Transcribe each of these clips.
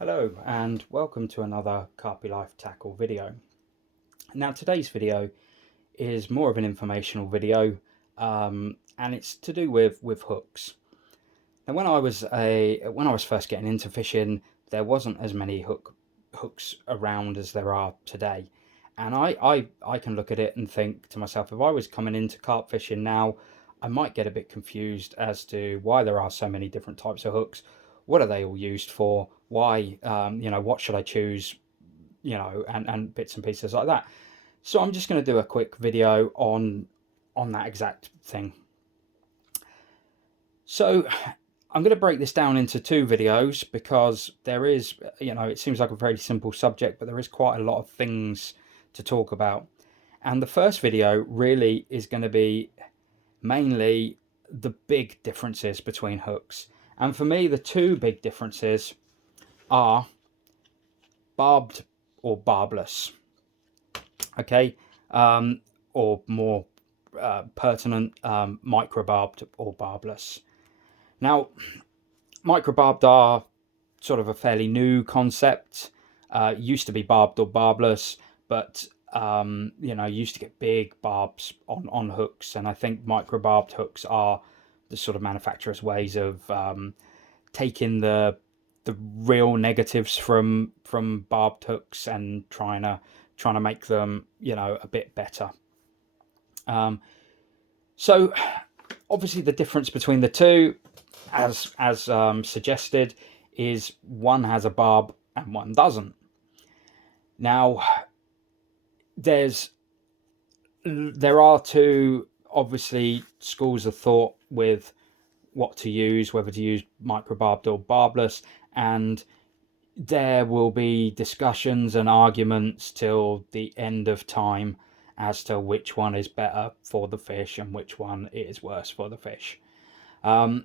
Hello and welcome to another Carpi Life Tackle video. Now today's video is more of an informational video and it's to do with hooks. Now when I was first getting into fishing, there wasn't as many hooks around as there are today. And I can look at it and think to myself, if I was coming into carp fishing now, I might get a bit confused as to why there are so many different types of hooks. What are they all used for? Why, what should I choose? And bits and pieces like that. So I'm just going to do a quick video on that exact thing. So I'm going to break this down into two videos because there is, it seems like a very simple subject, but there is quite a lot of things to talk about. And the first video really is going to be mainly the big differences between hooks. And for me, the two big differences are barbed or barbless. Okay, or more pertinent, microbarbed or barbless. Now, microbarbed are sort of a fairly new concept. Used to be barbed or barbless, but used to get big barbs on hooks, and I think microbarbed hooks are the sort of manufacturer's ways of taking the real negatives from barbed hooks and trying to make them a bit better. So obviously the difference between the two, as suggested, is one has a barb and one doesn't. Now there are two obviously schools of thought with what to use, whether to use microbarbed or barbless, and there will be discussions and arguments till the end of time as to which one is better for the fish and which one is worse for the fish. For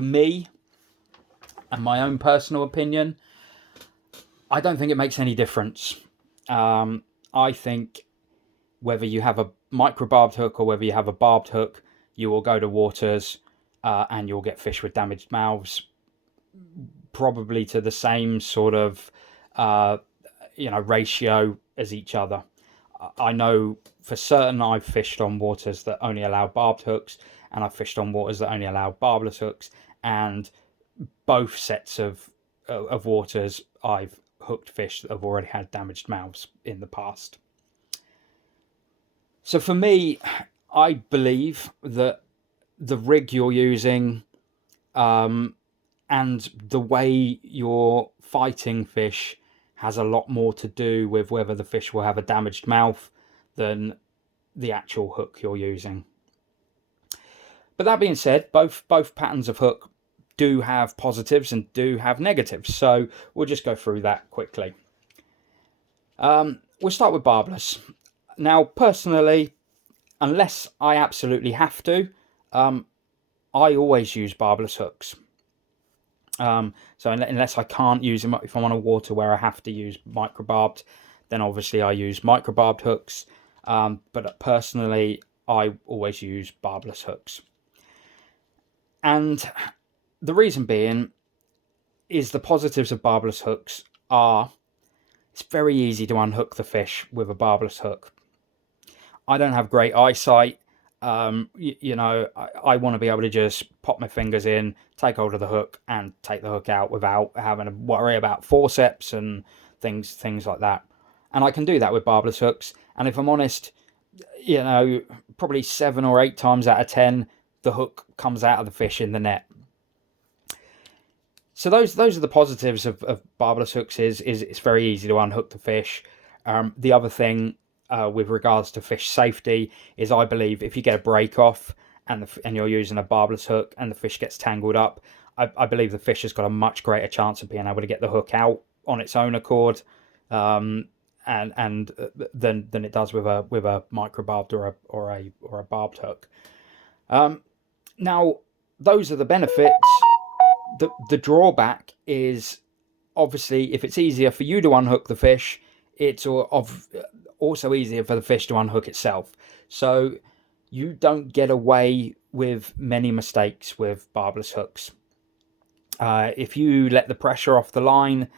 me, and my own personal opinion, I don't think it makes any difference. I think whether you have a microbarbed hook or whether you have a barbed hook, you will go to waters and you'll get fish with damaged mouths, probably to the same sort of ratio as each other. I know for certain I've fished on waters that only allow barbed hooks, and I've fished on waters that only allow barbless hooks, and both sets of waters I've hooked fish that have already had damaged mouths in the past. So for me, I believe that the rig you're using and the way you're fighting fish has a lot more to do with whether the fish will have a damaged mouth than the actual hook you're using. But that being said, both patterns of hook do have positives and do have negatives, so we'll just go through that quickly. We'll start with barbless. Now, personally, unless I absolutely have to, I always use barbless hooks. So unless I can't use them, if I'm on a water where I have to use microbarbed, then obviously I use microbarbed hooks. But personally, I always use barbless hooks. And the reason being is the positives of barbless hooks are it's very easy to unhook the fish with a barbless hook. I don't have great eyesight. I want to be able to just pop my fingers in, take hold of the hook, and take the hook out without having to worry about forceps and things like that. And I can do that with barbless hooks. And if I'm honest, probably 7 or 8 times out of 10, the hook comes out of the fish in the net. So those are the positives of barbless hooks. Is it's very easy to unhook the fish. The other thing with regards to fish safety is I believe if you get a break off and you're using a barbless hook and the fish gets tangled up, I believe the fish has got a much greater chance of being able to get the hook out on its own accord, and than it does with a microbarbed or a barbed hook. Now those are the benefits. The drawback is obviously if it's easier for you to unhook the fish, it's also easier for the fish to unhook itself. So you don't get away with many mistakes with barbless hooks. If you let the pressure off the line,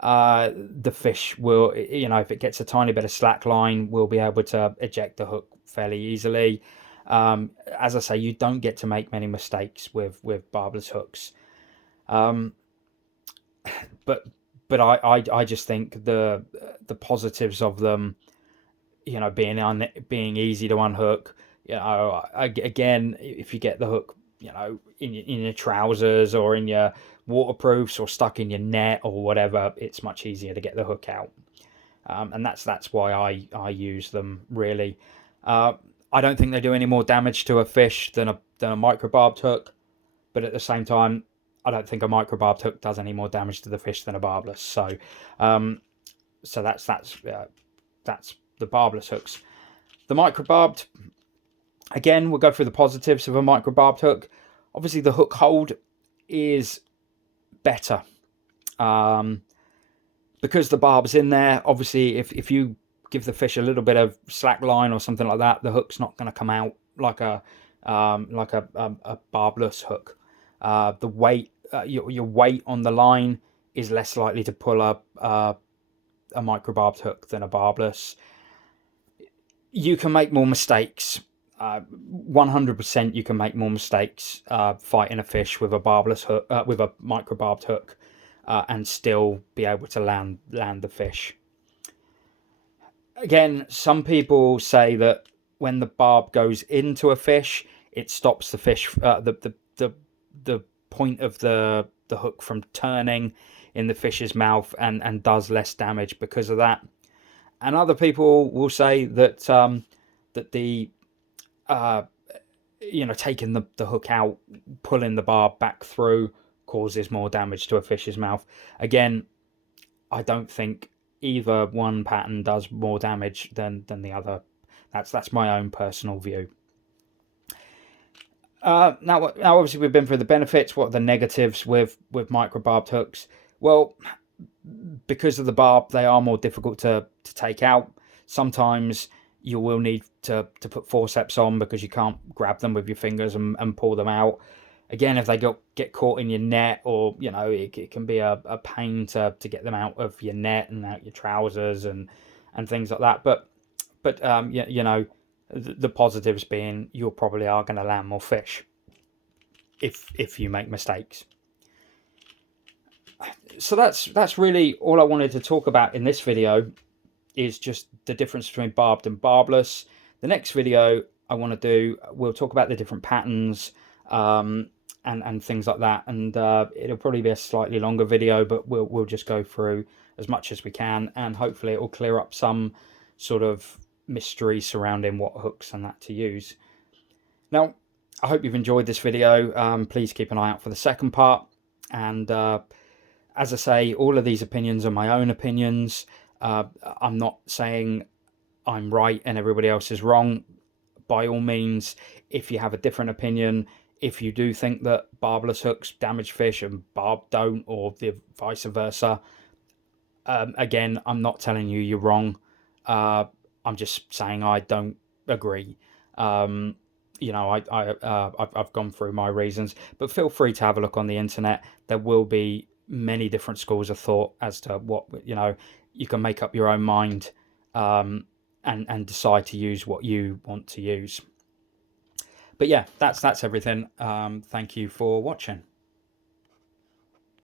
the fish will, if it gets a tiny bit of slack line, will be able to eject the hook fairly easily. As I say, you don't get to make many mistakes with barbless hooks. Um, but I just think the positives of them, being easy to unhook. Again, if you get the hook, in your trousers or in your waterproofs or stuck in your net or whatever, it's much easier to get the hook out. And that's why I use them really. I don't think they do any more damage to a fish than a microbarbed hook, but at the same time, I don't think a microbarbed hook does any more damage to the fish than a barbless. So that's the barbless hooks. The microbarbed, again, we'll go through the positives of a microbarbed hook. Obviously, the hook hold is better. Because the barb's in there, obviously, if you give the fish a little bit of slack line or something like that, the hook's not going to come out like a barbless hook. The weight, your weight on the line is less likely to pull up a microbarbed hook than a barbless. You can make more mistakes. 100% you can make more mistakes fighting a fish with a barbless hook, with a microbarbed hook, and still be able to land the fish. Again, some people say that when the barb goes into a fish, it stops the fish, the point of the hook from turning in the fish's mouth and does less damage because of that. And other people will say that that the taking the hook out, pulling the barb back through, causes more damage to a fish's mouth. Again, I don't think either one pattern does more damage than the other. That's my own personal view. Now obviously we've been through the benefits. What are the negatives with microbarbed hooks? Well, because of the barb, they are more difficult to take out. Sometimes you will need to put forceps on because you can't grab them with your fingers and pull them out. Again, if they get caught in your net, or it can be a pain to get them out of your net and out your trousers and things like that. But the positives being you probably are going to land more fish if you make mistakes. So that's really all I wanted to talk about in this video, is just the difference between barbed and barbless. The next video I want to do, we'll talk about the different patterns and things like that, and it'll probably be a slightly longer video, but we'll just go through as much as we can, and hopefully it will clear up some sort of mystery surrounding what hooks and that to use. Now, I hope you've enjoyed this video. Please keep an eye out for the second part, and as I say, all of these opinions are my own opinions. I'm not saying I'm right and everybody else is wrong. By all means, if you have a different opinion, if you do think that barbless hooks damage fish and barb don't, or the vice versa, again, I'm not telling you you're wrong. I'm just saying I don't agree. I've gone through my reasons, but feel free to have a look on the internet. There will be many different schools of thought as to what, you can make up your own mind and decide to use what you want to use. But yeah, that's everything. Thank you for watching.